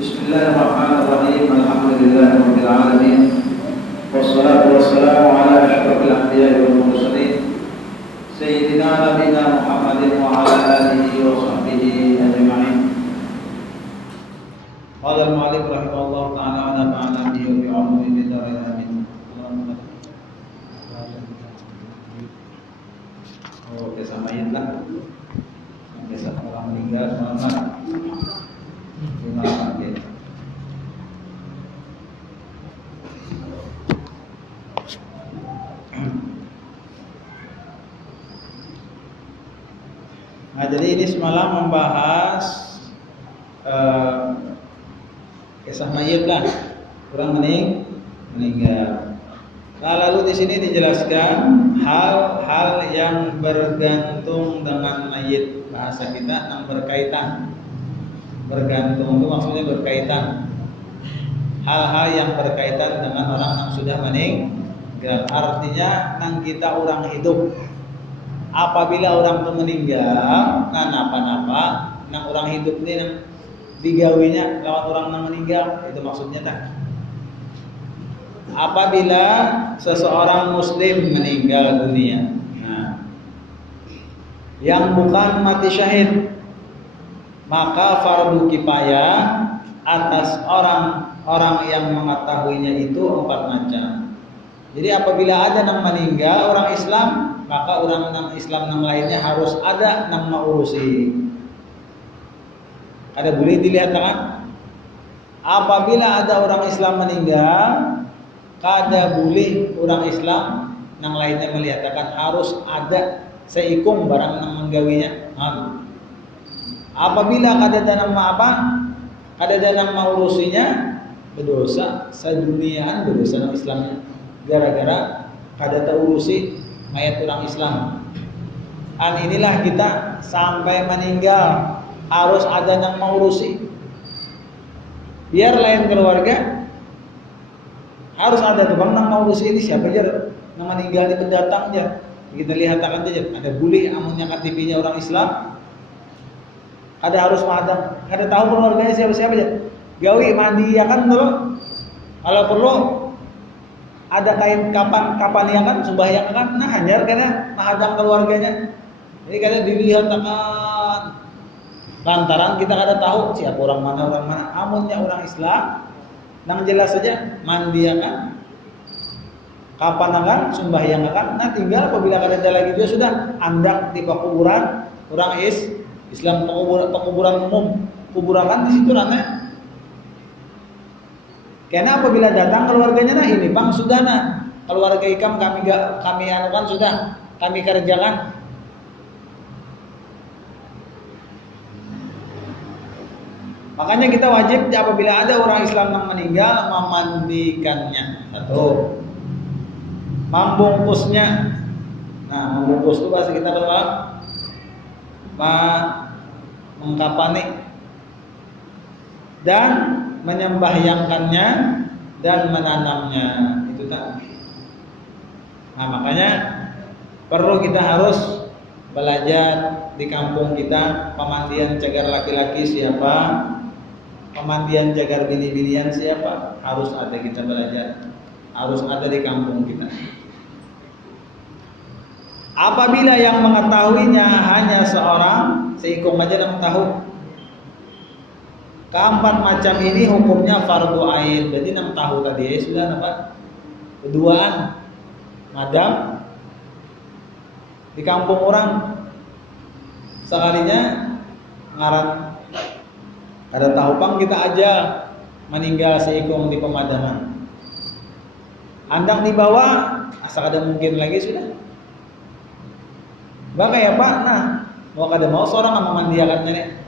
Bismillahirrahmanirrahim. Alhamdulillahirabbil alamin. Wassalatu wassalamu ala asyrafil anbiya'i wal mursalin sayyidina nabiyina Muhammadin wa ala alihi wa sahbihi ajma'in. Qala al-mu'allif rahimahullahu ta'ala wa nafa'ana bihi wa bi'ulumihi fid dharain amin. Oke, samain lah. Biasa orang meninggal selamat. Terima kasih. Nah, jadi ini semalam membahas kisah mayit lah, orang meninggal. Nah, lalu di sini dijelaskan hal-hal yang bergantung dengan mayit, bahasa kita yang berkaitan. Bergantung itu maksudnya berkaitan. Hal-hal yang berkaitan dengan orang yang sudah meninggal. Artinya nang kita orang hidup. Apabila orang itu meninggal, nah napa-napa, nang orang hidup ini nang digawinya lewat orang yang meninggal, itu maksudnya tak. Apabila seseorang muslim meninggal dunia, nah, yang bukan mati syahid, maka fardu kifayah atas orang-orang yang mengetahuinya itu 4 macam. Jadi apabila ada yang meninggal orang Islam, maka orang Islam yang lainnya harus ada yang mengurusi. Ada boleh dilihat kan? Apabila ada orang Islam meninggal, kada boleh orang Islam yang lainnya melihatkan, harus ada seikung barang yang menggawinya. Apabila kada danang kada danang mengurusinya, berdosa seduniaan, berdosa dalam Islamnya. Gara-gara kada taurusi mayat orang Islam. Inilah kita sampai meninggal harus ada yang mengurusi. Biar lain keluarga harus ada tuh bang yang mengurusi ini siapa aja yang meninggal di pendatang aja. Kita lihat akan aja ada boleh amunnya KTP-nya orang Islam. Ada harus madang, ada tahu keluarganya siapa-siapa aja. Gawi mandi ya kan tuh. Kalau perlu ada kain kapan ya kan sembahyang kan, nah hanyar karena menghadang keluarganya. Jadi kadang dilihat akan lantaran kita kada tahu siapa orang mana. Amunnya orang Islam, nang jelas saja mandi ya kan, kapan akan sembahyang akan. Nah tinggal apabila kada ada lagi dia sudah andak di kuburan orang Islam, penguburan umum, kuburan kan di situ rana. Karena apabila datang keluarganya, nah ini bang sudah nah keluarga ikam kami anukan sudah kami kerjakan. Makanya kita wajib apabila ada orang Islam yang meninggal memandikannya. Satu, membungkusnya. Nah membungkus itu bahasa kita apa? Mengkapani dan menyembahyangkannya dan menanamnya, itu tak. Nah makanya perlu kita harus belajar di kampung kita pemandian cagar laki-laki siapa, pemandian cagar bini-binian siapa, harus ada kita belajar, harus ada di kampung kita. Apabila yang mengetahuinya hanya seorang, seikung aja yang tahu. Keempat macam ini hukumnya fardu ain. Berarti 6 tahu tadi sudah apa? Keduaan madam di kampung orang sekalinya ngaran ada tahu pang kita aja meninggal seikung di pemadaman. Andang dibawa asal ada mungkin lagi sudah. Bang ya Pak, nah mau kada mau seorang sama mandiakan nenek.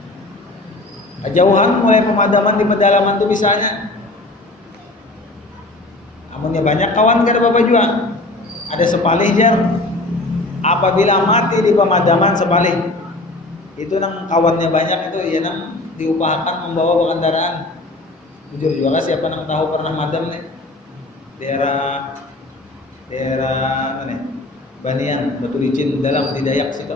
Jauhan mulai pemadaman di pedalaman itu misalnya Amunnya banyak kawan kada apa juga. Ada sepalih jar. Apabila mati di pemadaman sepalih, itu nang kawannya banyak itu ya nang diupahakan membawa kendaraan. Jujur juga siapa nang tahu pernah madam nih daerah mana? Banian, Batu Licin dalam di Dayak situ.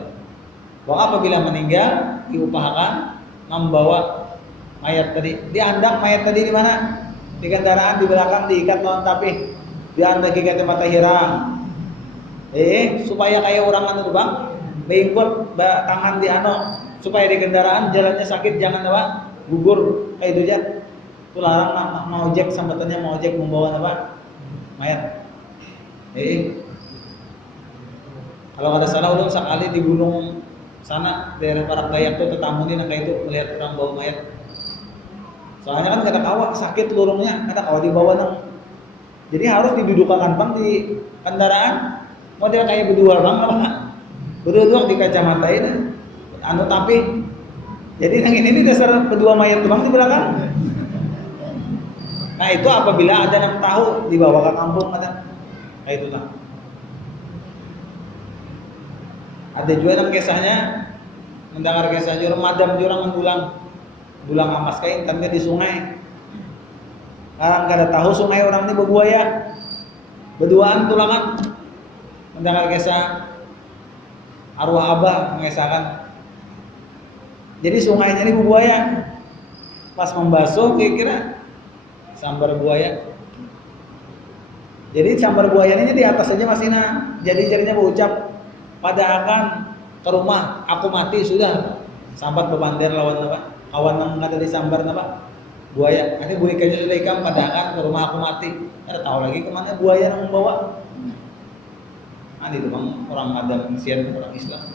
Bahwa apabila meninggal diupahakan membawa mayat tadi. Diandak mayat tadi di mana? Di kendaraan di belakang diikat lawan tapih. Diandak ikat mata hirang. Supaya kayak orang anu bang, beingkut tangan di ano, supaya di kendaraan jalannya sakit jangan apa gugur kayak itu aja. Itu larang mau ojek sambatannya mau ojek membawa apa mayat. Kalau ada salah ulun sekali di gunung sana daerah Parak Dayak tuh tetamuni nang kayak itu melihat orang bawa mayat. Soalnya kan kata kawa sakit lurungnya, kata kawa dibawa nang. Jadi harus didudukan bang di kendaraan. Model kayak berdua bang apa? Berdua di kacamata ini, anu tapi. Jadi yang ini dasar berdua mayat bang di belakang. Nah itu apabila ada yang tahu dibawa ke kampung kata, kayak itu lah. Ada juga yang kisahnya mendengar kisah jurang madam jurang dulang amas kain tangga di sungai. Orang kada tahu sungai orang ini berbuaya, berduaan tulangan. Mendengar kisah arwah abah mengisahkan. Jadi sungainya ini berbuaya. Pas membasuh kira-kira sambar buaya. Jadi sambar buayanya di atas saja masih jadi jadinya berucap pada akan ke rumah aku mati sudah. Sambat bebandir lawan apa? Kawan yang ada di sambar apa? Buaya. Ini buikanya sudah ikam pada akan ke rumah aku mati. Ada tahu lagi kemana buaya yang membawa? Itu bang orang madam sian orang Islam.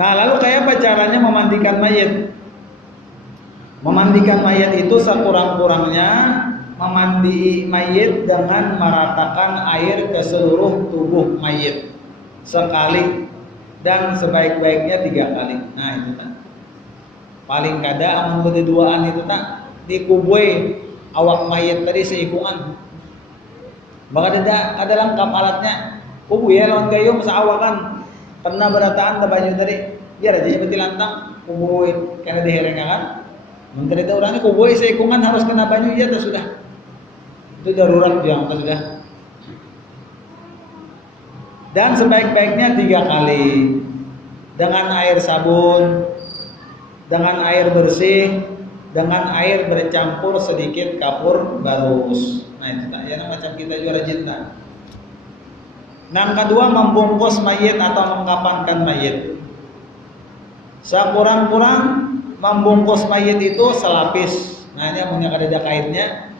Nah lalu kayak apa caranya memandikan mayat? Memandikan mayat itu sekurang-kurangnya memandi mayat dengan meratakan air ke seluruh tubuh mayat sekali dan sebaik-baiknya 3 kali. Nah itu kan. Paling kada amun berduaan itu tak dikubui awak mayat tadi seikungan. Maka ada lengkap alatnya. Kubu ya lawan gayung seawakan. Pernah berataan banyu tadi. Biar aja beti lantang kubu karena diherengakan. Menteri itu orangnya kubu seikungan harus kena banyu ya sudah. Itu darurat yang sudah. Dan sebaik-baiknya 3 kali dengan air sabun, dengan air bersih, dengan air bercampur sedikit kapur barus. Nah itu tak ya macam kita juga rajin tak. Yang kedua membungkus mayat atau mengkapankan mayat. Sekurang-kurang membungkus mayat itu selapis. Nah ini punya kadeda kainnya.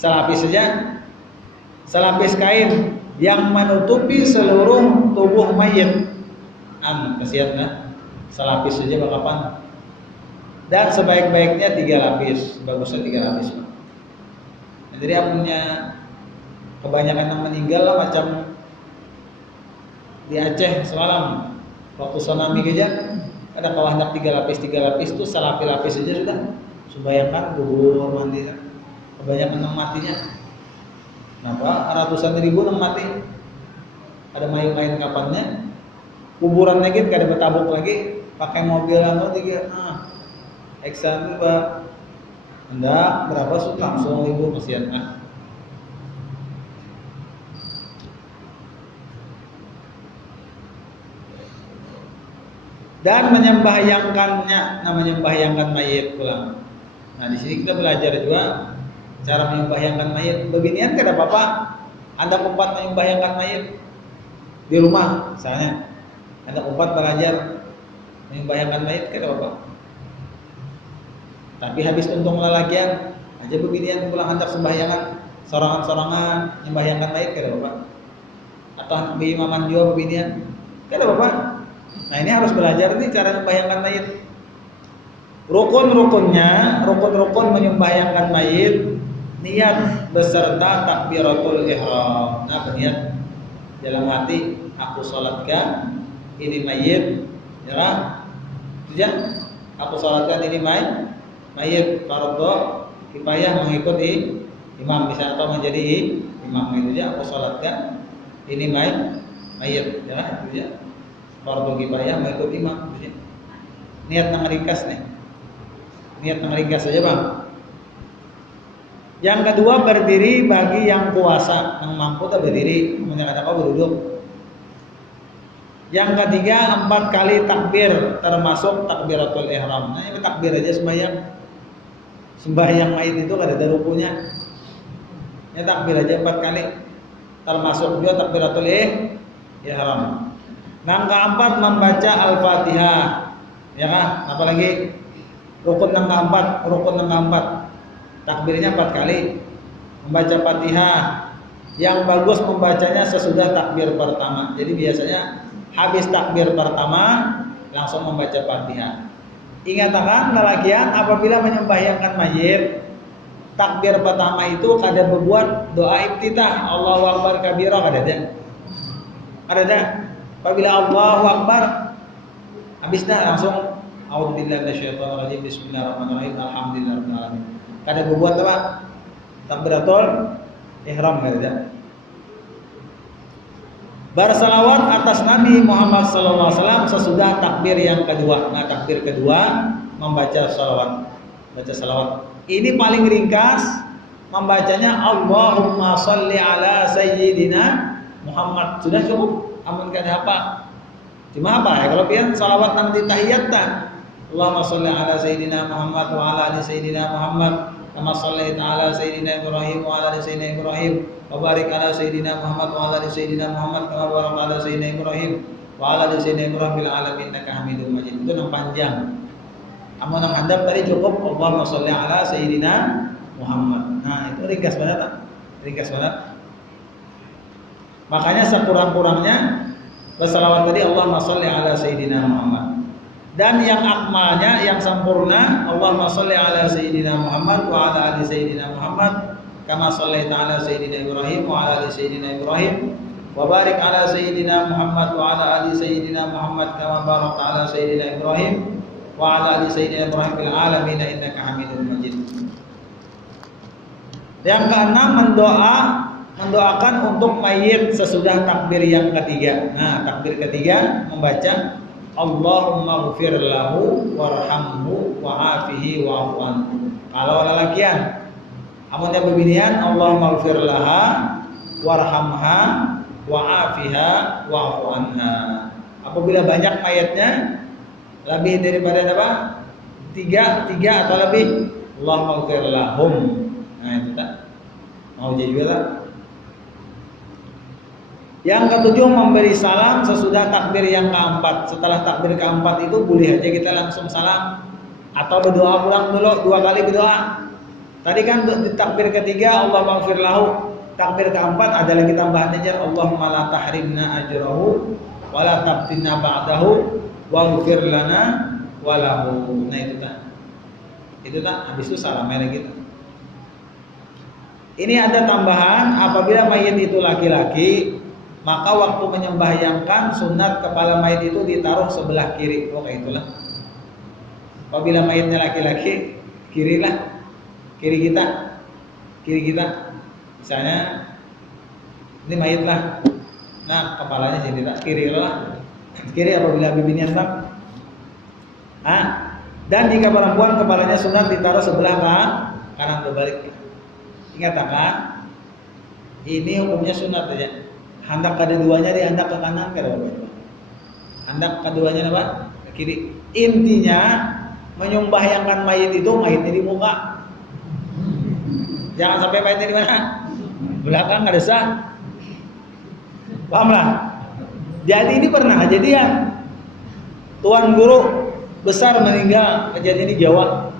Selapis saja. Selapis kain yang menutupi seluruh tubuh mayat. Kasihan nah. Selapis saja bakapan. Dan sebaik-baiknya 3 lapis, bagusnya 3 lapis. Jadi punya kebanyakan yang meninggal lah macam di Aceh semalam waktu tsunami aja ada kawah 3 lapis itu selapis saja sudah. Sembayangkan gugur mandi. Kebanyakan yang matinya. Kenapa? Ratusan ribu yang mati. Ada main-main kapannya. Kuburan lagi kada bertabuk lagi pakai mobil atau 3 Eksan juga hendak berapa langsung ibu kesian dan menyembahyangkannya, namanya membahyangkan mayat pulang. Nah di sini kita belajar juga cara menyembahyangkan mayat. Beginian kada apa-apa. Anda umpat menyembahyangkan mayat di rumah, misalnya Anda umpat belajar menyembahyangkan mayat kada apa-apa. Tapi habis untung lalagian aja beginian pulang hantar sembahyangan sorangan-sorangan nyembahyangkan mayat kada apa-apa. Atau bi imaman juga beginian kada apa-apa. Nah ini harus belajar nih cara menyembahyangkan mayat. Rukun menyembahyangkan mayat, niat beserta takbiratul ihram. Nah berniat dalam hati aku salatkan ini mayat, ya. Aku salatkan ini mayat. mayit fardu kifayah mengikuti imam bisa atau menjadi imam itu aja aku salatkan ini mayit ya itu ya fardu kifayah mengikuti imam gitu. Niat nang ringkas nih. Niat nang ringkas saja, Bang. Yang kedua berdiri bagi yang puasa, yang mampu tak berdiri, menyatakan kau berduduk. Yang ketiga 4 kali takbir termasuk takbiratul ihram. Nah, ini takbir aja sembahyang mayit itu kada ada rukunya. Ya takbir aja 4 kali termasuk juga takbiratul ihram. Yang keempat membaca Al-Fatihah. Ya kan? Apalagi rukun yang keempat. Takbirnya 4 kali. Membaca Fatihah. Yang bagus membacanya sesudah takbir pertama. Jadi biasanya habis takbir pertama langsung membaca Fatihah. Ingat akan lelakian apabila menyembahyangkan mayit, takbir pertama itu kada berbuat doa iftitah Allahu Akbar kabira kada ada. Ada. Apabila Allahu Akbar habis dah langsung a'udzubillahi minasyaitonir rajim bismillahirrahmanirrahim alhamdulillahirabbil alamin. Kada berbuat apa? Takbiratul ihram kada ada. Bersalawat atas Nabi Muhammad SAW sesudah takbir yang kedua. Nah, takbir kedua membaca salawat. Baca salawat. Ini paling ringkas membacanya Allahumma sholli ala sayyidina Muhammad. Sudah cukup. Amun kada apa. Cuma apa ya kalau pian salawat nang ditahiyat ta. Allahumma sholli ala sayyidina Muhammad wa ala ali sayyidina Muhammad kama shallaita ala sayyidina Ibrahim wa ala ali sayyidina Ibrahim wa barik ala sayyidina Muhammad wa ala ali sayyidina Muhammad kama barakta ala sayyidina Ibrahim wa ala ali sayyidina Ibrahim fil alamin innaka Hamidum Majid. Itu yang panjang. Amun nang handap tadi cukup Allahumma sholli ala sayyidina Muhammad. Nah, itu ringkas banget tak? Ringkas banget. Makanya sekurang-kurangnya bersalawat tadi Allahumma sholli ala sayyidina Muhammad. Dan yang akmalnya yang sempurna Allahumma sholli ala sayyidina Muhammad wa ala ali sayyidina Muhammad kama shallaita ala sayyidina Ibrahim wa ala ali sayyidina Ibrahim wa barik ala sayyidina Muhammad wa ala ali sayyidina Muhammad kama barakta ala sayyidina Ibrahim wa ala ali sayyidina Ibrahim fil alamin innaka Hamidum Majid. Yang keenam mendoakan untuk mayit sesudah takbir yang ketiga. Nah, takbir ketiga membaca Allahumma ghfir lahu warhamhu wa'afihi wa'fu anhu. Kalau lelakian amunnya bebinian Allahumma ghfir laha warhamha wa'afiha wa'fu anha. Apabila banyak mayatnya lebih daripada apa? Tiga atau lebih Allahumma ghfir lahum. Nah, itu tak mau jadi juga tak? Yang ketujuh memberi salam sesudah takbir yang keempat. Setelah takbir keempat itu boleh aja kita langsung salam atau berdoa pulang dulu 2 kali berdoa. Tadi kan di takbir ketiga Allahumma ighfir lahu. Takbir keempat ada lagi tambahan aja Allahumma la tahrimna ajrahu wa la tabtinna ba'dahu wa ighfir lana wa lahu. Nah itu tak habis itu salamnya lagi. Ini ada tambahan apabila mayit itu laki-laki maka waktu menyembahyangkan sunat kepala mayit itu ditaruh sebelah kiri. Oh kayak itulah. Apabila mayitnya laki-laki, kiri kita. Misalnya ini mayit lah. Nah kepalanya sini tak kiri lah. Kiri apabila bibinya tak. Dan jika perempuan kepalanya sunat ditaruh sebelah kanan berbalik. Ingat kan? Ini hukumnya sunat aja. Handak keduanya dihandak ke kanan ke bawah. Handak keduanya apa? Ke kiri. Intinya menyembahyangkan mayit itu mayitnya di muka. Jangan sampai mayitnya di mana? Belakang ada sah. Paham lah? Jadi ini pernah kejadian. Tuan guru besar meninggal, kejadian di Jawa.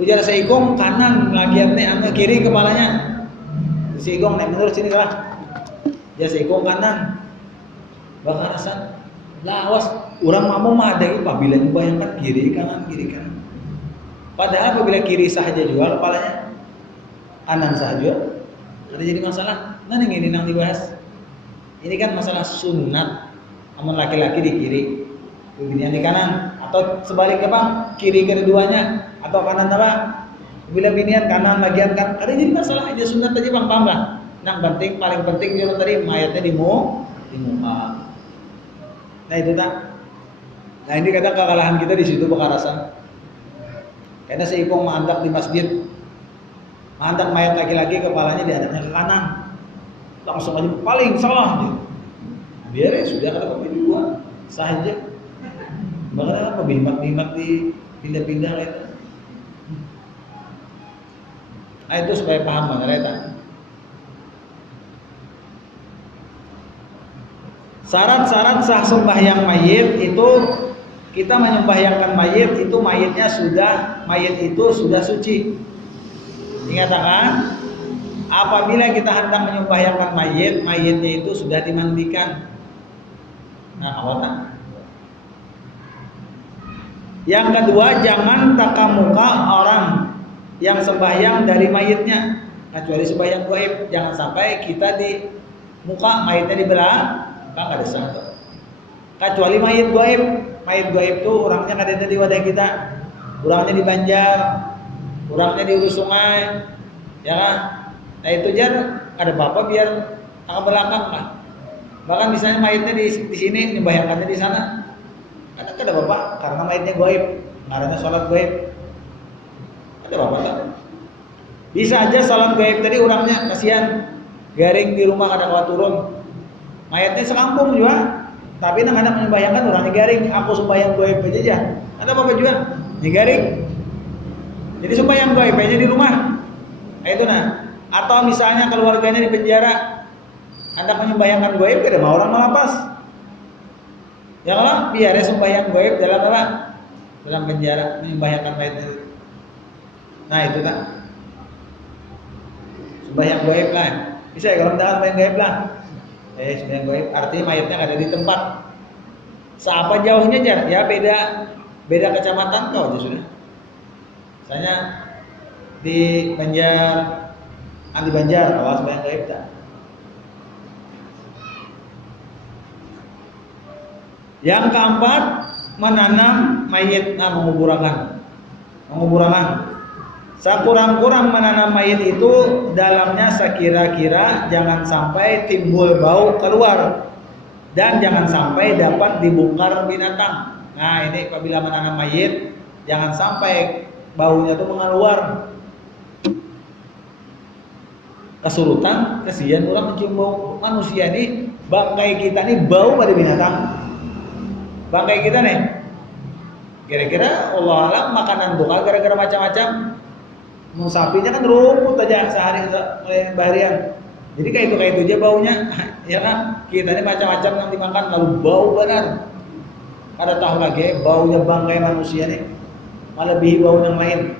Ujar seikong kanan lagiannya anu kiri kepalanya. Seikong nek menurut sini lah. Ya seikong kanan. Bakarasan lawas orang mau ada apabila dibayangkan kiri kanan. Padahal apabila kiri saja juga kepalanya kanan saja ada jadi masalah. Nah yang ini nang dibahas. Ini kan masalah sunat. Amun laki-laki di kiri. binian di kanan, atau sebaliknya Bang, kiri keduanya, atau kanan apa? Bila binian kanan bagian kan, ada jadi masalah aja sunat aja Bang, paham nggak? Yang penting paling penting dia tadi mayatnya di muka. Nah itu tak. Nah ini kata kekalahan kita di situ Bekarasan. Karena si Ipong mandak di masjid, mandak mayat laki-laki kepalanya diadaknya ke kanan, langsung aja paling salah dia. Biar ya sudah kata Pak dua sah aja. Bahkan apa bimak di pindah-pindah gitu. Nah itu supaya paham mana reta. Syarat-syarat sah sembahyang mayit itu kita menyembahyangkan mayit itu mayit itu sudah suci. Ingat kan? Apabila kita hendak menyembahyangkan mayitnya itu sudah dimandikan. Nah, awalnya. Yang kedua, jangan taka muka orang yang sembahyang dari mayitnya, kecuali sembahyang gaib. Jangan sampai kita di muka mayitnya di belakang, nggak ada sah. Kecuali mayit gaib. Mayit gaib itu orangnya ada di wadah kita, orangnya di Banjar, orangnya di hulu sungai, ya kan? Nah itu jar ada apa biar ke belakang lah. Bahkan misalnya mayitnya di sini, membayangkannya di sana, ada bapak karena mayitnya gaib, karena sholat gaib, ada bapak tak? Bisa aja sholat gaib tadi orangnya kasihan, garing di rumah ada kuat turun, mayitnya sekampung juga. Tapi anak-anak membayangkan orangnya garing, aku sembahyang gaib aja. Ada apa juga? Ini garing. Jadi sembahyang gaib aja di rumah. Nah itu nah. Atau misalnya keluarganya di penjara, hendak membayangkan gaib, tidak mau orang melapas. Ya kalau biarnya sembahyang gaib dalam apa? Dalam penjara membayangkan gaib. Nah itu tak. Sembahyang gaib lah. Bisa ya kalau tidak sembahyang gaib lah. Sembahyang gaib artinya mayatnya ada di tempat. Seapa jauhnya jar? Ya beda kecamatan kau aja sudah. Misalnya di Banjar, awas sembahyang gaib tak? Yang keempat, menanam mayit, menguburkan. Sekurang-kurang menanam mayit itu dalamnya sekira-kira jangan sampai timbul bau keluar dan jangan sampai dapat dibongkar binatang. Nah ini apabila menanam mayit jangan sampai baunya itu mengeluar. Kesurutan, kesian orang mencium bau manusia ini, bangkai kita ini bau pada binatang. Bangkai kita nih, kira-kira Allah alam makanan buka gara-gara macam-macam. Sapinya kan rumput aja sehari baharian. Jadi kayak itu aja baunya, ya kan? Kita ini macam-macam yang dimakan lalu bau benar. Ada tahu lagi baunya bangkai manusia nih, melebihi bau yang lain.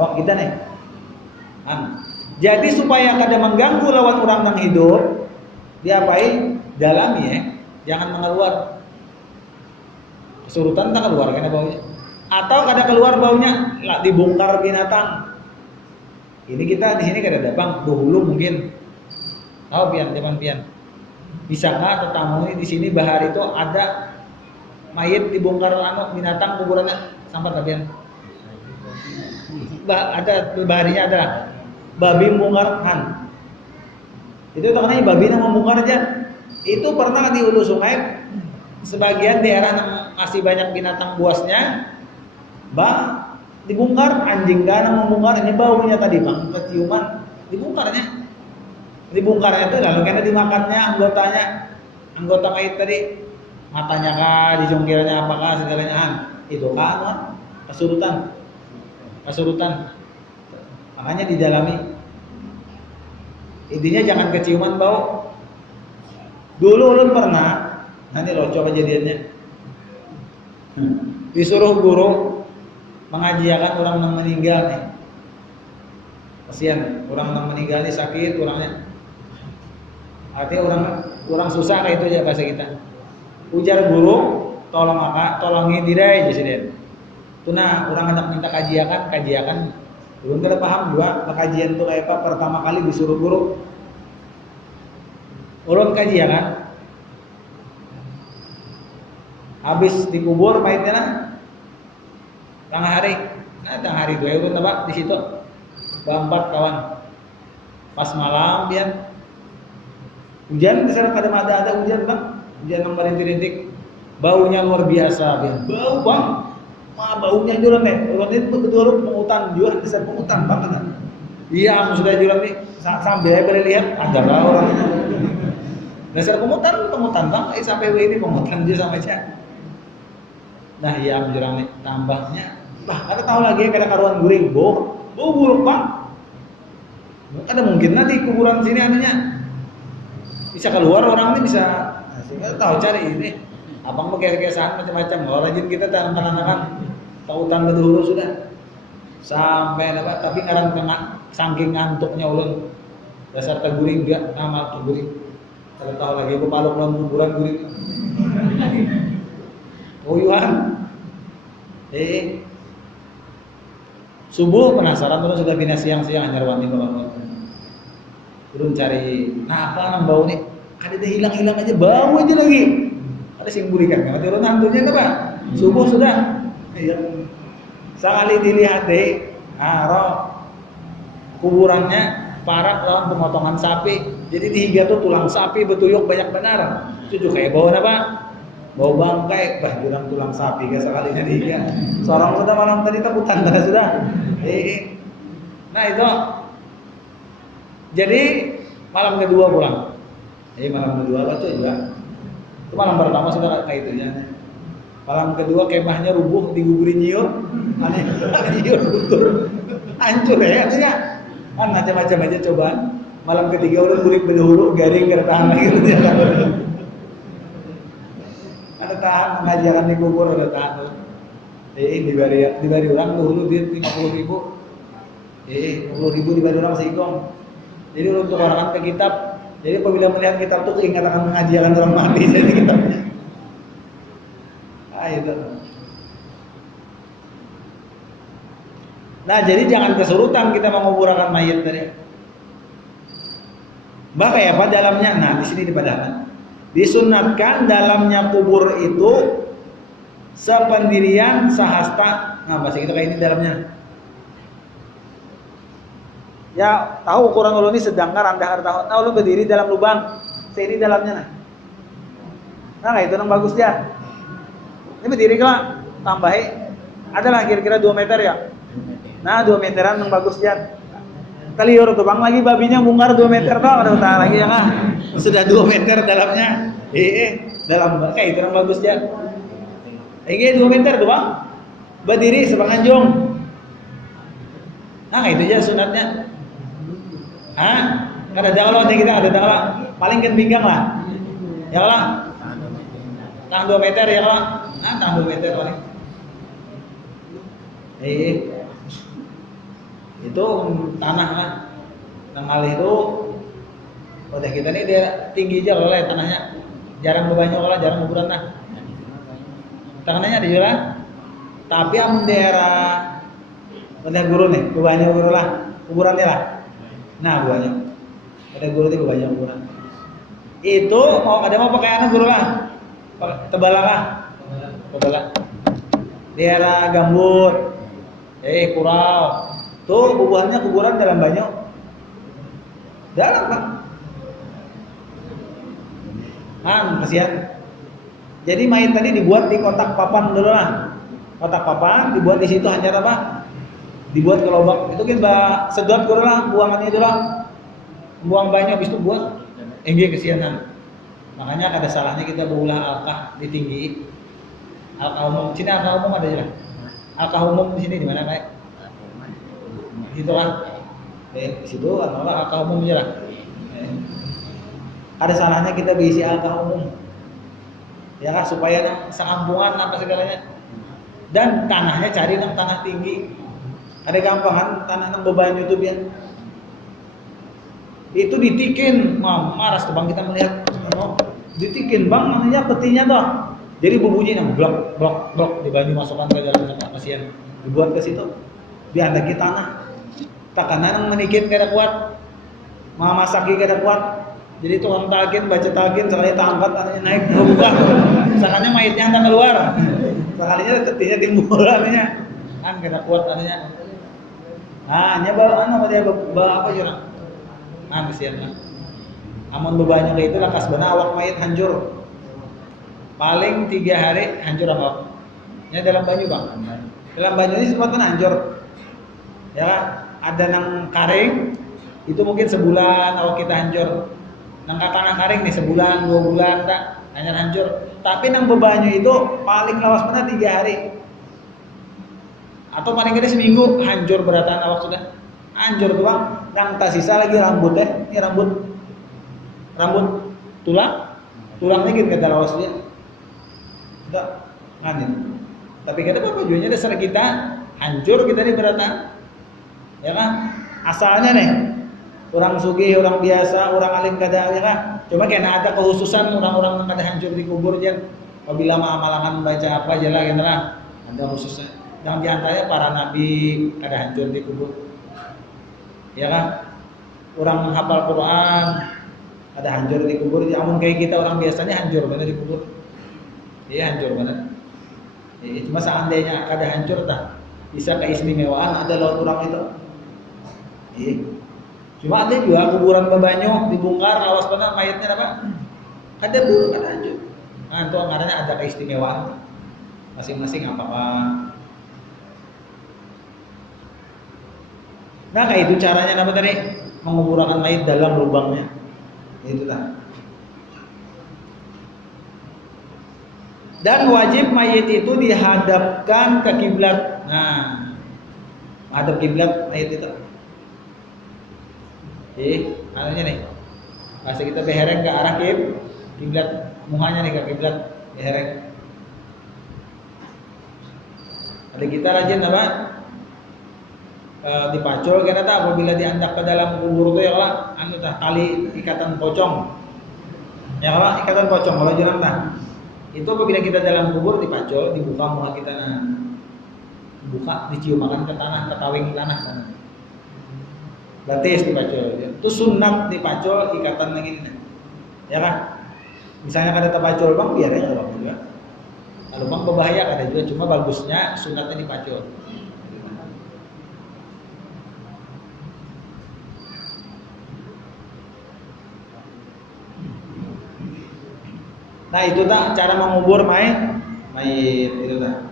Awak kita nih. Jadi supaya kada mengganggu lawan orang yang hidup, diapain? Dalami ya, jangan mengeluar. Kesurutan tak keluar karena baunya. Atau kada keluar baunya, lah dibongkar binatang. Ini kita di sini kada ada bang, dahulu mungkin. Tahu pian, zaman pian. Bisakah tetamu ini di sini bahar itu ada mayit dibongkar binatang kuburannya sampai tabian. Ada baharinya ada. Babi membongkarkan. Itu namanya babi yang membongkar aja. Itu pernah di hulu sungai, sebagian daerah yang masih banyak binatang buasnya. Dibongkar anjing karena membongkar ini baunya tadi bang keciuman dibongkarnya itu lalu karena dimakannya anggota mayit tadi matanya kah dijongkirannya apakah segalanya itu kan kesurutan makanya didalami intinya jangan keciuman bau. Dulu ulun pernah nanti lo coba kejadiannya disuruh guru mengajiakan orang yang meninggal nih. Kasihan, orang yang meninggal ini sakit orangnya. Artinya orang susah kayak itu aja bahasa kita. Ujar guru, tolongin diri aja sih. Itu nah, orang hendak minta kajiakan. Belum kada paham juga kajian itu kayak apa. Pertama kali disuruh guru. Ulun kajiakan. Habis dikubur mayitnya nah, tengah hari. Nah, tengah hari dua itu Pak di situ. Berempat kawan. Pas malam dia hujan, misalnya kadang ada hujan Bang. Hujan yang rintik-rintik. Baunya luar biasa, Bang. Bau Bang. Baunya juran nih. Orang itu betul pengutan, juran besar pengutan Bang. Iya, sudah juran nih. Sambil boleh lihat ada orang. Dasar pengutan Bang. Sampai ini pengutan dia sama aja. Nah, iya jurang nih. Tambahnya, ada tahu lagi kada karuan guring, bau buruk Bang. Ada mungkin nanti kuburan sini anunya bisa keluar orang ini bisa. Nah, tahu cari ini. Abang pakai kesan macam-macam. Rajin kita tanam-tanaman tautan betul sudah. Sampai apa? Tapi ngarang kena saking ngantuknya ulun. Dasar teguring enggak nama teguring. Kalau tahu lagi aku paluk lawan kuburan guring. Oh Yuhan. Subuh penasaran terus sudah pindah siang-siang nyarwani bangun. Turun cari, nah apa nang bau nih? Ada dia hilang-hilang aja bau aja lagi. Ada sing burikan, nggak turun hantunya tuh Pak. Subuh sudah. Iya. Sekali dilihat deh, kuburannya parak lawan pemotongan sapi. Jadi dihiga tuh tulang sapi betuyuk banyak benar. Itu kayak bau apa? Bau bangkai, jurang tulang sapi kayak sekalinya dihiga. Seorang sudah malam tadi takutan sudah. Nah itu. Jadi malam kedua pulang. Malam kedua apa tuh juga? Itu malam pertama sudah kayak itu ya. Malam kedua kemahnya rubuh digugurin nyiur, aneh nyiur gugur, hancur ya artinya. Kan macam-macam aja cobaan. Malam ketiga udah kulit berdahulu garing kada tahan lagi gitu ya. Ada tahan mengajarkan di kubur ada tahan. Dibari orang dulu dia 50.000. 50.000 dibari orang seikong. Jadi untuk orang ke kitab, jadi apabila melihat kitab itu keingat akan mengajarkan orang mati jadi kitabnya. Itu. Nah, jadi jangan kesurutan kita menguburkan mayat tadi. Bah kayak apa dalamnya? Nah, di sini dipadahkan. Disunatkan dalamnya kubur itu sependirian sahasta. Nah, bahasa kita kayak ini dalamnya. Ya tahu ukuran ulun ini sedangkan anda tahun. Nah ulun berdiri dalam lubang, ini dalamnya nah itu yang bagus ya. Ini berdiri kelak, tambahi, adalah kira-kira 2 meter ya. Nah 2 meteran yang bagus ya. Kaliur tuh bang lagi babinya bongkar 2 meter toh, ada utang lagi ya kah? Sudah 2 meter dalamnya, dalam kayak itu yang bagus ya. Ini 2 meter tuh bang, berdiri sepanjang. Nah itu aja sunatnya. Kada jauh nanti kita ada jauh paling kan pinggang lah. Ya lah. Tahan 2 meter ya lah. Nah, tahan 2 meter paling. Itu tanah lah. Nang malih itu udah kita nih dia tinggi aja kalau lah tanahnya. Jarang bebanyak kalau jarang kuburan nah. Tanahnya di jalan. Tapi amun daerah guru nih, bebanyak guru lah. Kuburannya lah. Nah, banyak. Ada guru itu banyak kuburan. Itu mau pakai anu guru lah. Tebalan lah. Tebalan. Daerah gambut. Kurau. Tuh kuburannya kuburan dalam banyak. Dalam Pak. Kasihan. Jadi mayat tadi dibuat di kotak papan dulu lah. Kotak papan dibuat di situ hanya apa? Dibuat ke lubang itu kan sedot kurang lah buangannya itu lah buang banyak habis itu buat kesianan. Makanya ada salahnya kita berulah alkah ditinggi alkah umum. Sini alkah umum ada ya? Alkah umum di sini di mana kayak? Gitu lah. Di situ adalah alkah umum aja lah. Ada salahnya kita berisi alkah umum. Ya kan supaya sekampungan apa segalanya. Dan tanahnya cari yang tanah tinggi. Ada gampangan tanah nang beban YouTube ya. Itu ditikin, maras tuh bang kita melihat, ditikin bang namanya petinya toh. Jadi berbunyi nang blok blok blok di banyu masukkan ke dalam kasihan. Dibuat ke situ, diandaki tanah. Takanan nang menikin kada kuat, masaki kada kuat. Jadi tukang talkin baca talkin sekali tangkat tanahnya naik bukan. Sakanya mayitnya hendak keluar. Sekalinya ketiknya timbul anehnya. Kan kena kuat anehnya. Nah, nya bawa dia bawa apa jurang? Kesian lah. Amun bebanyak itu lakas beuna awak mayit hancur. Paling 3 hari hancur awak. Nya dalam banyu, Bang. Dalam banyu ini sepatutnya hancur. Ya, ada nang karing itu mungkin sebulan awak kita hancur. Nang tanah karing nih sebulan, 2 bulan tak hanya hancur. Tapi nang bebanyu itu paling lawas pernah 3 hari. Atau paling gede seminggu hancur beratan awak sudah. Hancur tuh, Bang. Yang tak sisa lagi rambut ya. Ini rambut tulangnya gitu kata lawas dia. Enggak nganin. Tapi kata apa tujuannya dasar kita hancur kita ini beratan. Ya kan? Asalnya nih orang sugih, orang biasa, orang alim kada ya kan. Cuma kena ada kekhususan orang-orang yang kada hancur di kubur aja. Apabila amalangan baca apa aja lah gitu lah. Ada khususnya. Dan diantaranya para nabi kada hancur di kubur. Ya kan? Orang hafal Quran ada hancur di kubur. Amun kayak kita orang biasanya hancur benar di kubur. Iya hancur benar. Cuma seandainya kada hancur tak bisa keistimewaan ada lawan orang itu. Iya. Cuma ada juga kuburan bebanyu dibongkar lawas benar mayatnya apa? Kada bulu kada hancur. Nah itu karena ada keistimewaan masing-masing apa-apa. Nah kayak itu caranya apa tadi? Menguburkan mayat dalam lubangnya. Itu lah. Dan wajib mayat itu dihadapkan ke kiblat. Nah, hadap kiblat mayat itu. Anunya nih. Masa kita behereng ke arah kiblat, muhanya nih ke kiblat behereng. Ada kita rajin apa? Dipacul kena tak apabila diandak ke dalam kubur itu ya lah anu tah tali ikatan pocong ya lah ikatan pocong kalau jalan tah itu apabila kita dalam kubur dipacul dibuka muka kita nah buka dicium makan ke tanah ke tawing tanah kan batis dipacul itu sunat dipacul ikatan lagi nah ya kan misalnya kada terpacul bang biar aja bang juga kalau bang berbahaya kada juga cuma bagusnya sunatnya dipacul. Nah itu tak cara mengubur mayit itu tak.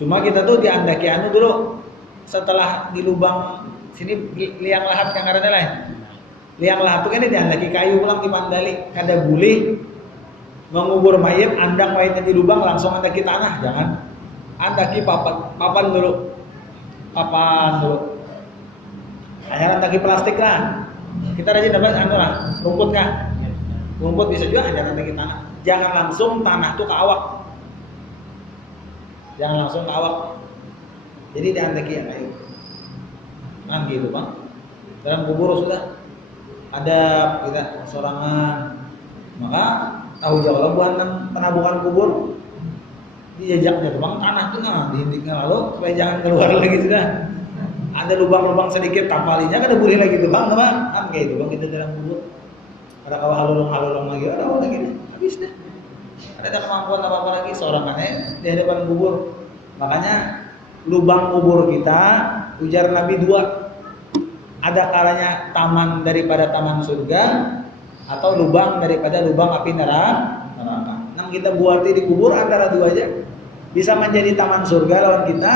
Cuma kita tuh diandaki anu dulu setelah di lubang sini liang lahat yang ada lain. Liang lahat itu kan diandaki kayu ulang dipandali kada boleh mengubur mayit andang mayitnya di lubang langsung andaki tanah jangan. Andaki papan dulu. Hanya andaki plastik lah. Kita rajin dapat anu lah, rumput kah? Rumput bisa juga hanya nanti tanah. Jangan langsung tanah tuh ke awak. Jangan langsung ke awak. Jadi diandaki ya kayu. Kan gitu bang. Dalam kubur sudah ada kita sorangan. Maka tahu jauh buat penabuhan kubur. Dijajaknya bang tanah tuh nah dihindiknya lalu supaya jangan keluar lagi sudah. Ada lubang-lubang sedikit tapalinya kada boleh lagi tuh bang, kan kayak itu bang kita dalam kubur. Ada kawah halulung lagi, ada apa lagi nih? Habis deh. Ada kemampuan apa lagi seorang aneh di hadapan kubur. Makanya lubang kubur kita ujar Nabi 2. Ada kalanya taman daripada taman surga atau lubang daripada lubang api neraka. Nah kita buat di kubur antara dua aja. Bisa menjadi taman surga lawan kita.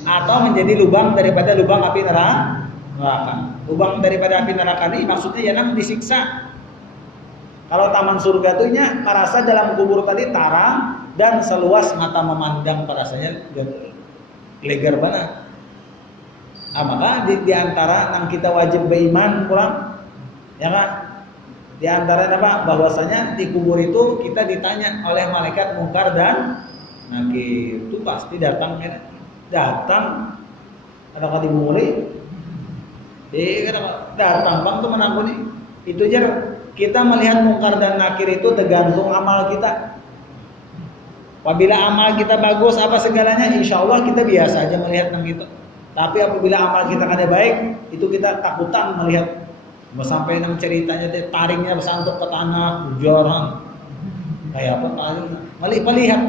Atau menjadi lubang daripada lubang api neraka. Lubang daripada api neraka ini maksudnya yang disiksa. Kalau taman surga itu nya merasa dalam kubur tadi tarang dan seluas mata memandang parasanya legar banget. Maka di antara yang kita wajib beriman kurang, ya kan? Di antara apa? Bahwasanya di kubur itu kita ditanya oleh malaikat mungkar dan nakir. Itu pasti datang ada kali mulai datang bang tuh menangkuni itu aja kita melihat mungkar dan nakir itu tergantung amal kita. Apabila amal kita bagus apa segalanya insya Allah kita biasa aja melihat yang itu. Tapi apabila amal kita kada baik itu kita takutan melihat Mau sampai nang ceritanya teh taringnya besantuk ke tanah, hujaran. Kayak apa taring?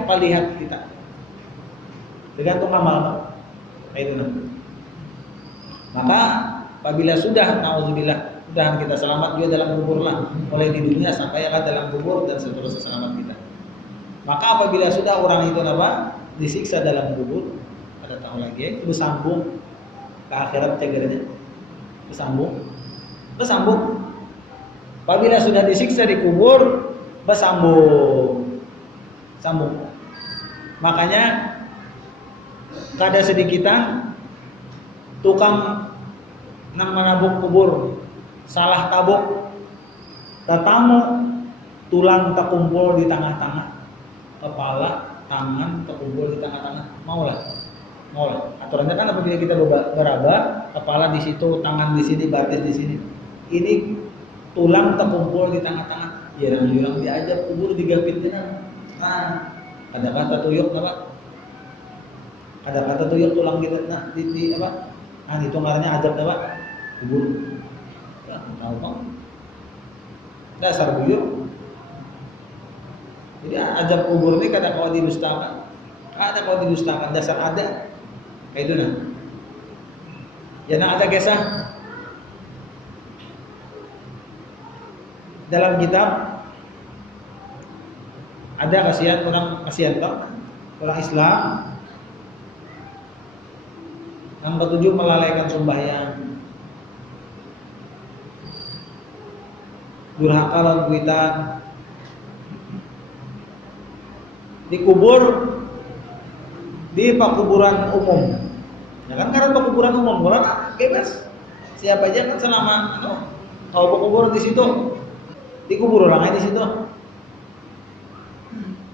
Palihat kita. Tergantung amal. Kayak itu. Maka apabila sudah nauzubillah, mudahan kita selamat juga dalam kubur lah, mulai di dunia sampai akan dalam kubur dan seterusnya selamat kita. Maka apabila sudah orang itu apa? Disiksa dalam kubur, ada tahu lagi, bersambung ke akhirat cegernya. Bersambung. Apabila sudah disiksa di kubur, bersambung. Sambung. Makanya kada sedikitan tukang nang menabuk kubur salah tabuk, tatamu tulang terkumpul di tengah-tengah, kepala, tangan terkumpul di tengah-tengah, maulah. Aturannya kan apabila kita beraba, kepala di situ, tangan di sini, batis di sini. Ini tulang terkumpul di tengah-tengah. Jarang-jarang diajak kubur digapitnya. Nah, kata-kata tuyuk apa? Kata-kata tuyuk tulang kita nah di apa? Nah, itu ngarannya ajab apa? Kubur. Ya, tahu kan? Dasar buyur. Jadi ajab kubur ini kata kau didustakan. Ada kau didustakan, dasar ada. Kayak itu nah. Jangan ada kisah dalam kitab ada kasihan orang Islam yang ketujuh melalaikan sembahyang, durhaka lan kuitan, dikubur di pakuburan umum. Ya kan karena pakuburan umum, orang bebas. Siapa aja kan selama kalau pakubur di situ, dikubur orangnya di situ.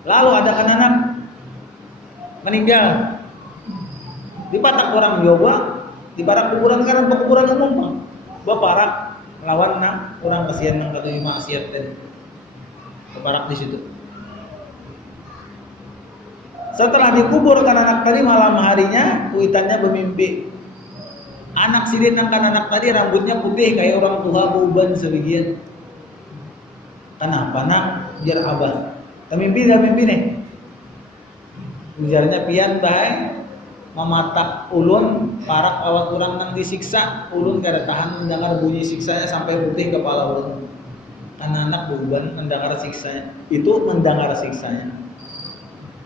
Lalu ada kan anak meninggal di patak orang Jawa, di parak kuburan karena pakuburan umum, Bang. Baparak lawan orang kasihan nang katanya maksiat tadi. Baparak di situ. Setelah dikubur kan anak tadi malam harinya kuitannya bermimpi. Anak sidin nang kan anak tadi rambutnya putih kayak orang tua uban sebagian. Kenapa nak? Biar abah. Mimpi nih. Ujarnya pian bae mematak ulun parak awak orang nang disiksa, ulun kada tahan mendengar bunyi siksanya sampai putih kepala ulun. Anak beban mendengar siksanya. Itu mendengar siksanya.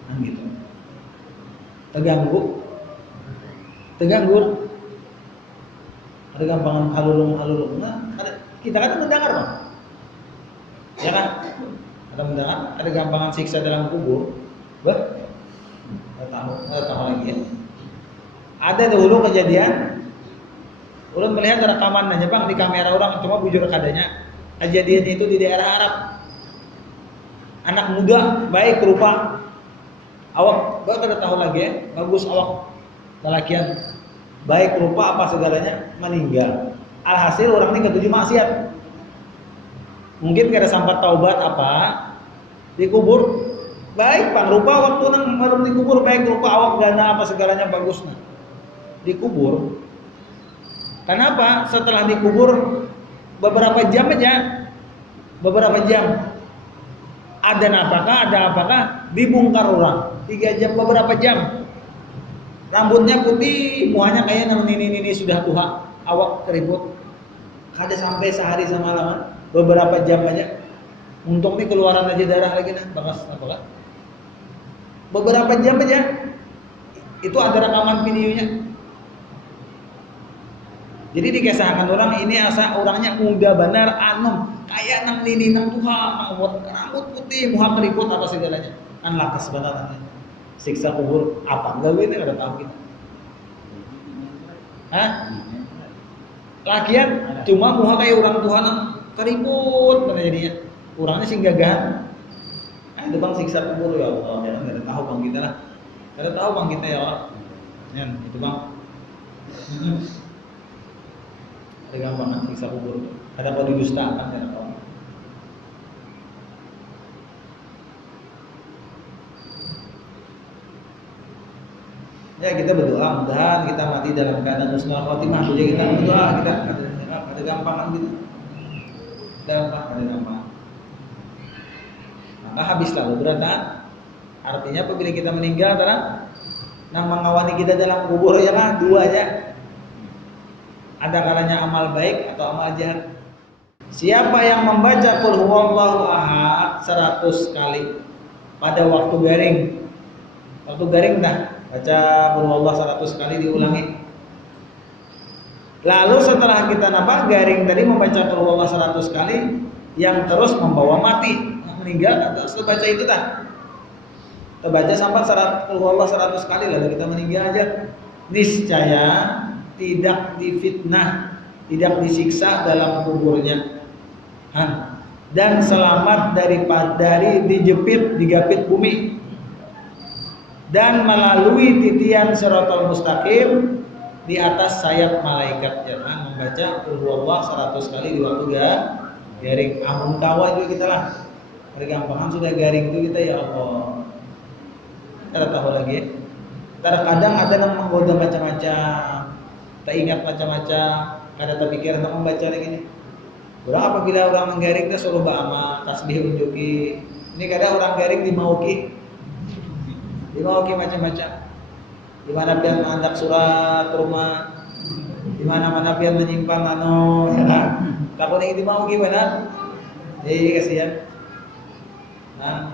Nah gitu. Terganggu. Ada gampangan halulung. Nah, kita kan mendengar, Bang. Ya kan? Ada mendengar, ada gampangan siksa dalam kubur. Bah, ada tahu lagi ya. Ada dulu kejadian, ulun melihat rekaman aja Bang di kamera orang, cuma bujur kadanya. Kejadian itu di daerah Arab. Anak muda, baik rupa, awak, gak ada tahu lagi ya, bagus awak, lelakian, baik rupa apa segalanya, meninggal. Alhasil orang ini ketujuh maksiat. Mungkin kada sampai taubat apa, dikubur baik Bang rupa waktu nang malam dikubur baik rupa awak dana apa segalanya bagus nah. Dikubur. Kenapa? Setelah dikubur beberapa jam aja. Ada apakah dibongkar orang 3 jam beberapa jam. Rambutnya putih, muanya kayak nang nini sudah tua, awak keriput. Kada sampai sehari semalaman. Beberapa jam aja, untung nih keluaran aja darah lagi nah, bakas apa kan? Beberapa jam aja, itu ada rekaman videonya. Jadi dikisahkan orang ini asa orangnya muda benar anom, kayak nang nini nang tuha, rambut putih, muha keriput apa segalanya, kan lakas banget. Siksa kubur apa? Gawe ini ada tahu kita. Hah? Lagian cuma muha kayak orang Tuhan keriput mana jadinya orangnya sih gagahan. Ada Bang siksa kubur ya Allah, ya nggak ada tahu Bang kita lah, nggak ada tahu Bang kita ya Allah. Ya itu Bang. Ada gampang siksa kubur. Ada kau didustakan ya Allah. Ya kita berdoa mudahan kita mati dalam keadaan husnul khotimah. Jadi kita berdoa kita ada gampangan gitu. ada dampak. Maka habis lalu beratan. Artinya apabila kita meninggal terang yang mengawani kita dalam kubur ya kan dua aja. Ada kalanya amal baik atau amal jahat. Siapa yang membaca qul huwallahu ahad 100 kali pada waktu garing. Waktu garing dah baca qul huwallahu 100 kali diulangi. Lalu setelah kita garing tadi membaca qul huwallahu 100 kali yang terus membawa mati, meninggal terus baca itu dah. Kita baca sampai qul huwallahu 100 kali lalu kita meninggal aja. Niscaya tidak difitnah, tidak disiksa dalam kuburnya. Dan selamat dari digapit bumi dan melalui titian Shiratal Mustaqim di atas sayap malaikat. Jangan membaca qul huwallahu 100 kali di waktu garing. Amun kawa juga kita lah. Pergampangan sudah garing itu kita ya Allah. Kita tahu lagi ya. Terkadang ada yang menggoda macam-macam, tak ingat macam-macam, ada terpikir untuk membaca lagi nih. Orang apabila orang menggaring kita suruh ba'ama, tasbih unjuki. Ini kadang orang garing dimauki macam-macam. Di mana pian mengandak surat rumah, di mana pian menyimpan ya kan? Takut ini dimauki benar. Kasihan. Nah,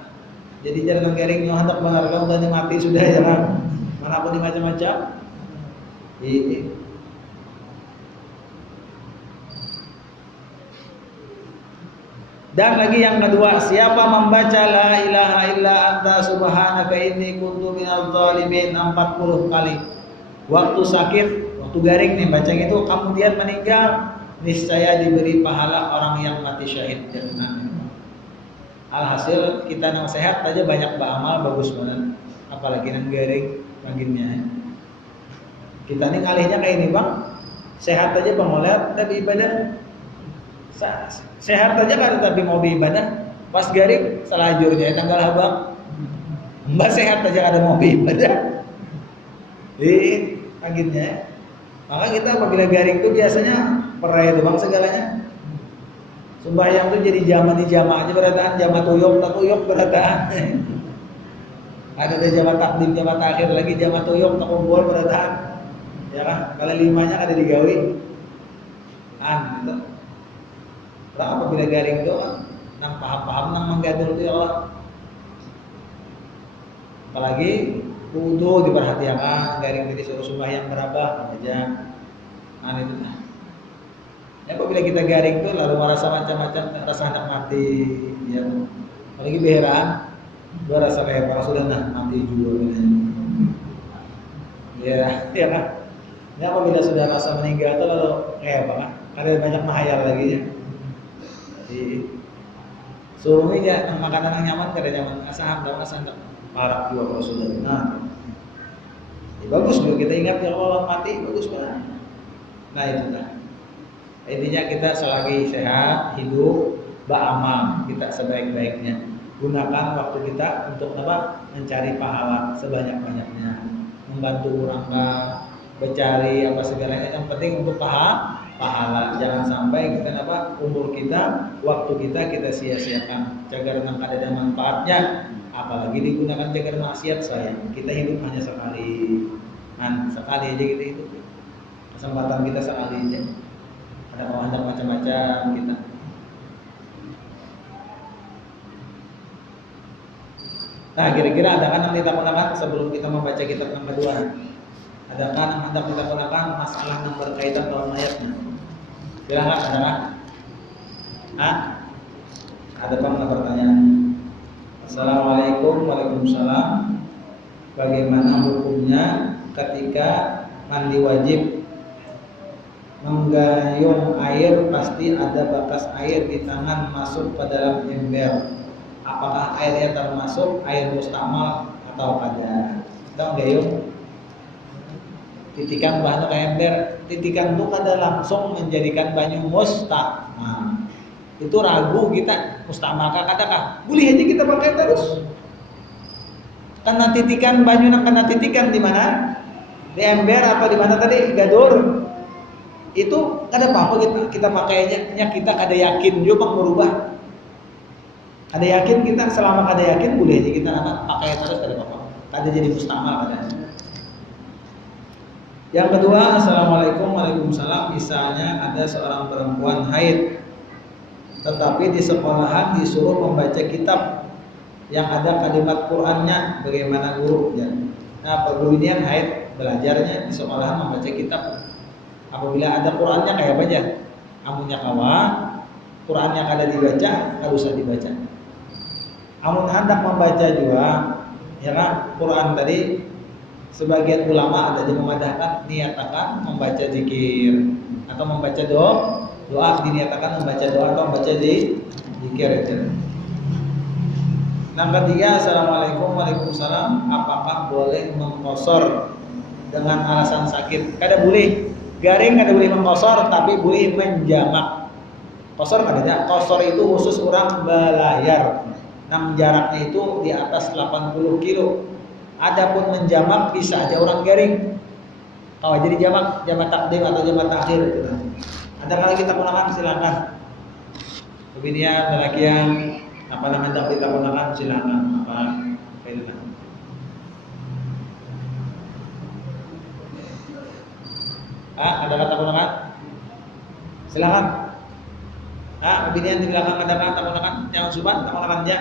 jadi jangan menggaring hendak benar kamu udah mati sudah ya kan? Manapun di macam-macam. Dan lagi yang kedua, siapa membaca la ilaha illa anta subhanaka inni kuntu minadz zalimin 40 kali. Waktu sakit, waktu garing nih baca itu kemudian meninggal, niscaya diberi pahala orang yang mati syahid jannah. Alhasil kita yang sehat aja banyak beramal bagus banget, apalagi yang garing baginnya. Kita nih ngalihnya kayak ini bang, sehat aja bang melihat tapi ibadah. Sehat aja kan tapi mau ibadah pas garing selajurnya tanggal abang mbak sehat aja ada mau ibadah akhirnya maka kita apabila garing itu biasanya perai itu bang segalanya sembahyang tuh jadi jamaah di jamaah aja berataan jamaah tuyuk berataan ada jamaah takdim jamaah takhir lagi jamaah tuyuk tak kumpul berataan ya kan kali 5-nya ada digawi gitu. Apabila garing itu nang paham-paham nang menggadur itu ya Allah. Apalagi wudu diperhatikan, garing itu disuruh sembahyang berapa aja. Itu. Ya apabila kita garing itu lalu merasa macam-macam, rasa hendak mati, ya. Apalagi beheran, gua rasa kayak para sudah mati juga. Ya kan. Ya apabila sudah rasa meninggal itu lalu kayak apa kan? Karena banyak mahayal lagi ya. Suruhnya ya makanan yang nyaman kada nyaman asam daun asam parah juga kalau sudah bagus juga kita ingat ya Allah mati bagus banget. Nah itu dah intinya kita selagi sehat hidup beramal kita sebaik-baiknya gunakan waktu kita untuk mencari pahala sebanyak-banyaknya membantu orang mencari apa segalanya yang penting untuk pahala. Jangan sampai kita umur kita, waktu kita sia-siakan. Jaga dengan ada manfaatnya, apalagi digunakan jaga maksiat sayang. Kita hidup hanya sekali, sekali aja kita hidup. Kesempatan kita sekali aja. Ada kehendak macam-macam kita. Nah, kira-kira ada kan yang kita gunakan sebelum kita membaca kitab nomor 2? Adakah yang hendak kita gunakan masalah yang berkaitan dengan ayatnya? Silakan ada Ada pertanyaan? Assalamualaikum, waalaikumsalam. Bagaimana hukumnya ketika mandi wajib menggayung air pasti ada bekas air di tangan masuk ke dalam ember? Apakah airnya termasuk air mustamal atau kada? Kita menggayung titikan bahan ke ember, titikan itu kada langsung menjadikan banyu mustamal. Itu ragu kita mustamal kadakah? Boleh aja kita pakai terus. Karena titikan banyu kena titikan di mana? Di ember atau di mana tadi? Gadur. Itu kada apa-apa kita pakainya, kita kada yakin juga merubah. Kada yakin kita, selama kada yakin boleh aja kita pakai terus, kada apa-apa. Kada jadi mustamal kada. Yang kedua, assalamualaikum, waalaikumsalam. Misalnya ada seorang perempuan haid, tetapi di sekolahan disuruh membaca kitab yang ada kalimat Qur'annya, bagaimana gurunya? Nah, perguruan haid belajarnya di sekolahan membaca kitab. Apabila ada Qur'annya kayak apa aja? Amunnya kawan, Qur'annya kada dibaca, kada usah dibaca. Amun hendak membaca juga, ya kan? Quran tadi sebagian ulama ada yang memadahkan niatakan membaca zikir atau membaca doa diniatakan membaca doa atau membaca zikir itu. Yang ketiga, assalamualaikum, waalaikumsalam. Apakah boleh mengkosor dengan alasan sakit? Kada boleh. Garing kada boleh mengkosor, tapi boleh menjamak. Kosor kada ada. Kosor itu khusus orang belayar. Nang jaraknya itu di atas 80 kilo. Adapun menjamak bisa aja orang garing. Kalau jadi jamak takdim atau jamak takhir gitu. Ada kali kita gunakan silakan. Kemudian lelaki yang apa namanya kita gunakan silakan. Apa itu? Ada kata gunakan? Silakan. Kemudian di belakang ada kata gunakan. Jangan suban, tak gunakan aja.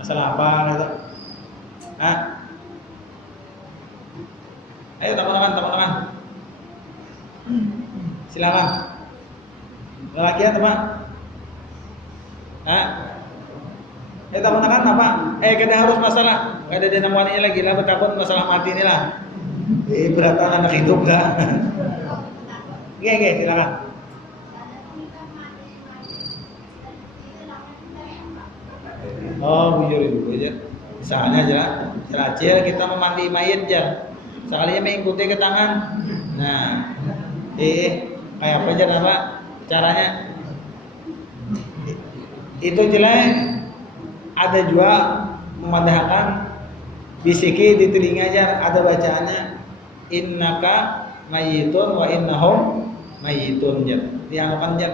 Masalah apa gitu? Ayo tak gunakan. Silakan. Lelaki ya teman. Ayo tak gunakan apa? Kada harus masalah. Kada ada namanya lagi lah, bertakut masalah mati ini lah. Beratan anak hidup lah. Oke, silakan. Oh, bujur itu aja. Misalnya aja, terakhir kita memandi mayat aja. Sekalinya mengikuti ke tangan. Nah, kayak apa aja apa caranya? Itu jelek. Ada juga memadahkan bisiki di telinga aja, ada bacaannya innaka mayyitun wa innahum mayyitun aja. Dianukan aja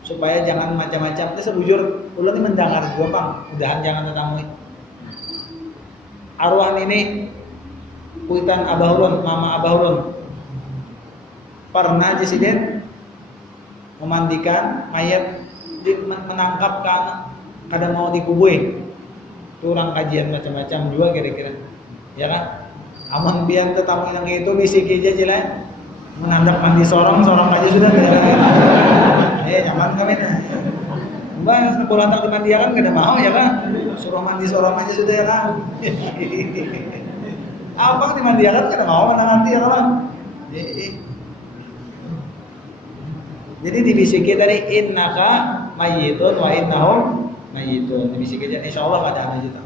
supaya jangan macam-macam. Itu sebujur ulun ini mendengar juga Bang, mudahan jangan tetamui. Arwah ini kuitan abah ulun, mama abah ulun. Pernah Presiden memandikan mayat, menangkap kada mau dikubui. Itu orang kajian macam-macam juga kira-kira. Ya kan? Amun biar tetamu yang itu bisiki aja jelek. Menandak mandi sorong aja sudah. Nyaman kami. Mbak sekolah tak dimandiakan kada mau ya kan? Suruh mandi sorong aja sudah ya kan? Abang dimandiakan kada mau nanti ya kan? Jadi dibisiki tadi innaka mayyitun wa innahum mayyitun. Dibisiki aja insyaallah kada ada juga.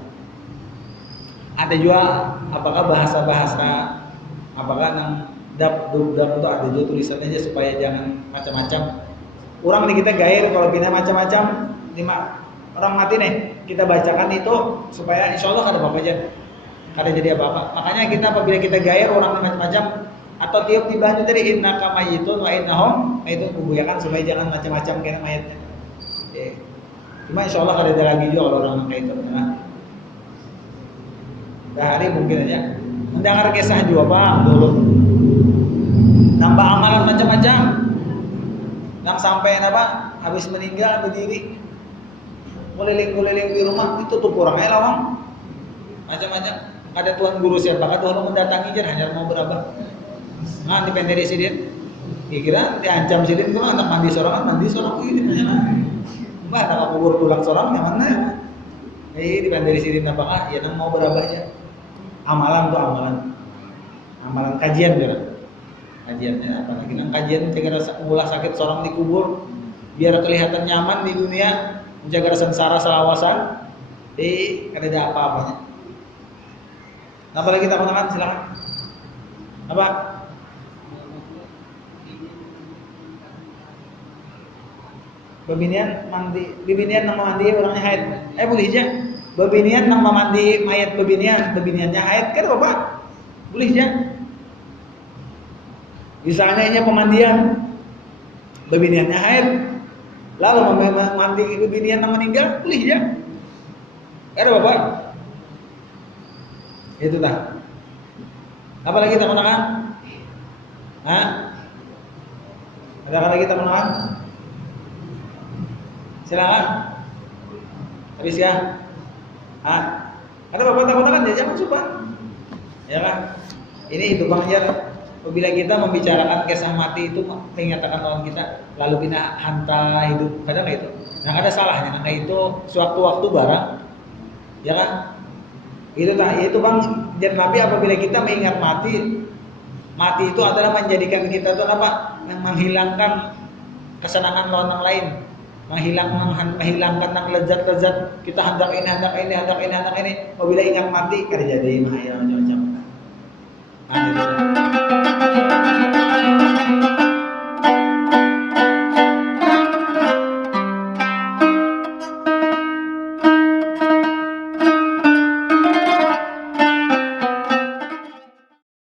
Ada juga apakah bahasa-bahasa apakah nang dap itu ada juga tulisannya aja supaya jangan macam-macam. Orang nih kita gair kalau pindah macam-macam orang mati nih kita bacakan itu supaya insya Allah kada apa-apa aja, kada jadi apa-apa. Makanya kita apabila kita gair orang macam-macam atau tiup di baju tadi innaka mayyitun wa innahum itu kubuyakan supaya jangan macam-macam kayak mayatnya. Cuma insya Allah kada ada lagi juga kalau orang kayak itu. Dah hari mungkin aja mendengar kisah juga Pak dulu nambah amalan macam-macam. Nang sampai apa habis meninggal berdiri keliling-keliling di rumah itu tuh kurangnya lawang macam-macam. Ada tuan guru siapa tuan mendatangi aja hanya mau berapa dipenderi sidin kira diancam sidin tuh anak mandi sorong ini mbah nak kubur tulang sorong yang mana dipenderi sidin apakah ya nang mau berapa aja amalan kajian juga. Kajiannya apalagi nang kajian jaga rasa ulah sakit seorang dikubur biar kelihatan nyaman di dunia menjaga sengsara selawasan kada ada apa-apanya. Apa lagi kita gunakan silakan. Apa? Bebinian nang mandi orangnya haid. Boleh aja. Bebinian nang mandi mayat bebiniannya haid kan Bapak? Boleh aja. Misalnya ini pemandian, bebiniannya haid, lalu mandi bebinian yang meninggal, boleh ya? Ada bapak? Itu dah. Apa lagi kita menahan? Hah? Ada apa lagi kita menahan? Silakan. Habis ya? Ada bapak tahu-tahu ya jangan suka. Ya kan? Ini itu Bang Jar. Apabila kita membicarakan kisah mati itu mengingatkan lawan kita, lalu kita hantar hidup, kadang itu. Nah ada salahnya, nah itu sewaktu-waktu barang, ya kan? Itu Bang Jar Nabi apabila kita mengingat mati, mati itu adalah menjadikan kita itu apa? Menghilangkan kesenangan lawan yang lain. Menghilangkan yang lezat-lezat kita hendak ini. Apabila ingat mati kada jadi macam-macam.